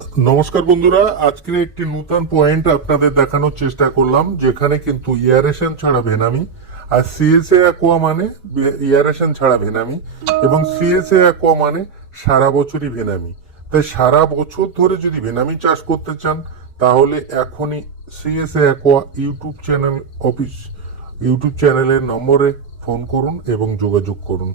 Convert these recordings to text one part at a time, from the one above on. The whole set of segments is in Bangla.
নমস্কার বন্ধুরা, আজকের একটি নতুন পয়েন্ট আপনাদের দেখানোর চেষ্টা করলাম, যেখানে কিন্তু এয়ারেশন ছাড়া ভেনামি আর সিএসএ অ্যাকোয়া মানে এয়ারেশন ছাড়া ভেনামি এবং সিএসএ অ্যাকোয়া মানে সারা বছরই ভেনামি। তাই সারা বছর ধরে যদি ভেনামি চাষ করতে চান তাহলে এখনই সিএসএ অ্যাকোয়া ইউটিউব চ্যানেলের নম্বরে ফোন করুন এবং যোগাযোগ করুন।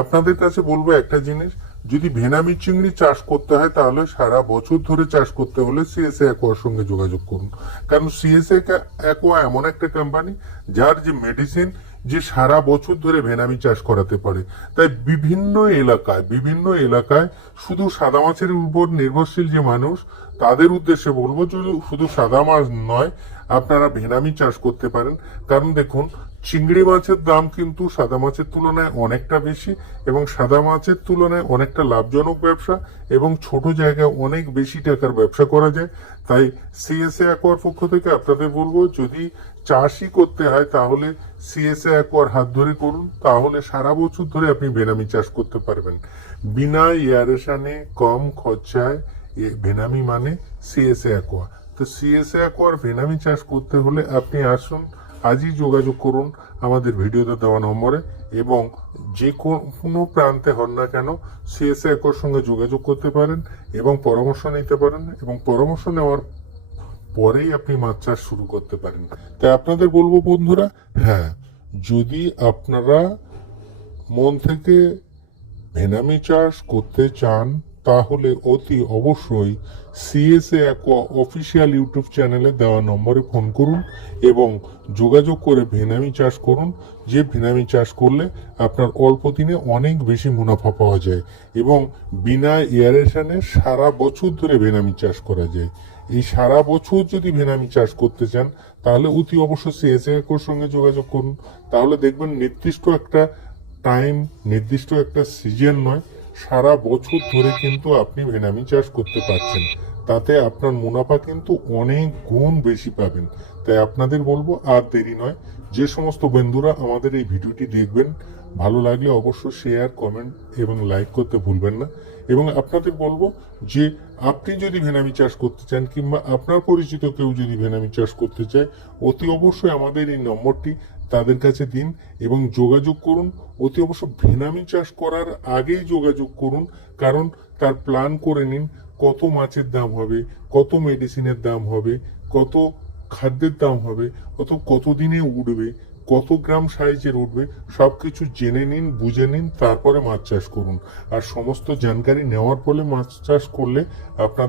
আপনাদের কাছে বলবো একটা জিনিস, যদি ভেনামি চিংড়ি চাষ করতে হয় তাহলে সারা বছর ধরে চাষ করতে হলে সিএসএ অ্যাকোয়ার সঙ্গে যোগাযোগ করুন। কারণ সিএসএ অ্যাকোয়া এমন একটা কোম্পানি যার যে মেডিসিন যে সারা বছর ধরে ভেনামি চাষ করাতে পারে। তাই বিভিন্ন এলাকায় শুধু সাদা মাছের উপর নির্ভরশীল যে মানুষ, তাদের উদ্দেশ্যে বলবো যে শুধু সাদা মাছ নয়, আপনারা ভেনামি চাষ করতে পারেন। কারণ দেখুন, চিংড়ি মাছের দাম কিন্তু সাদা মাছের তুলনায় অনেকটা বেশি এবং সাদা মাছের তুলনায় অনেকটা লাভজনক ব্যবসা এবং ছোট জায়গায় অনেক বেশি টাকার ব্যবসা করা যায়। তাই সিএসএ অ্যাকোয়ার পক্ষ থেকে আপনাদের বলবো, যদি চাষই করতে হয় তাহলে সিএসএ অ্যাকোয়ার হাত ধরে করুন, তাহলে সারা বছর ধরে আপনি ভেনামি চাষ করতে পারবেন বিনা এয়ারেশনে, কম খরচায়। ভেনামি মানে সিএসএ অ্যাকোয়া। তো সিএসএ অ্যাকোয়ার ভেনামি চাষ করতে হলে আপনি আসুন, আজই যোগাযোগ করুন আমাদের ভিডিওতে দেওয়া নম্বরে, এবং যে কোনো প্রান্তে হন না কেন সিএসএ অ্যাকোয়ার সঙ্গে যোগাযোগ করতে পারেন এবং পরামর্শ নিতে পারেন, এবং পরামর্শ নেওয়ার পরেই আপনি মাছ চাষ শুরু করতে পারেন। তাই আপনাদের বলবো বন্ধুরা, হ্যাঁ, যদি আপনারা মন থেকে ভেনামি চাষ করতে চান তাহলে অতি অবশ্যই সিএসএ অ্যাকোয়া অফিসিয়াল ইউটিউব চ্যানেলে দেওয়া নম্বরে ফোন করুন এবং যোগাযোগ করে ভেনামি চাষ করুন। যে ভেনামি চাষ করলে আপনার অল্প দিনে অনেক বেশি মুনাফা পাওয়া যায় এবং বিনা এয়ারেশনে সারা বছর ধরে ভেনামি চাষ করা যায়। এই সারা বছর যদি ভেনামি চাষ করতে চান তাহলে অতি অবশ্যই সিএসএ অ্যাকোয়ার সঙ্গে যোগাযোগ করুন। তাহলে দেখবেন নির্দিষ্ট একটা টাইম, নির্দিষ্ট একটা সিজন নয়, সারা বছর ধরে কিন্তু আপনি ভেনামি চাষ করতে পারছেন। তাতে আপনার মুনাফা কিন্তু অনেক গুণ বেশি পাবেন। তাই আপনাদের বলবো, আর দেরি নয়, যে সমস্ত বন্ধুরা আমাদের এই ভিডিওটি দেখবেন, ভালো লাগলে অবশ্যই শেয়ার, কমেন্ট এবং লাইক করতে ভুলবেন না। এবং আপনাদের বলবো যে আপনি যদি ভেনামি চাষ করতে চান কিংবা আপনার পরিচিত কেউ যদি ভেনামি চাষ করতে চায়, অতি অবশ্যই আমাদের এই নম্বরটি তাদের কাছে দিন এবং যোগাযোগ করুন। অতি অবশ্য ভেনামি চাষ করার আগেই যোগাযোগ করুন, কারণ তার প্ল্যান করে নিন কত মাছের দাম হবে, কত মেডিসিনের দাম হবে, কত খাদ্যের দাম হবে, কত দিনে উঠবে, কত গ্রাম সাইজের উঠবে, সবকিছু জেনে নিন, বুঝে নিন, তারপরে মাছ চাষ করুন। আর সমস্ত জানকারি নেওয়ার ফলে মাছ চাষ করলে আপনার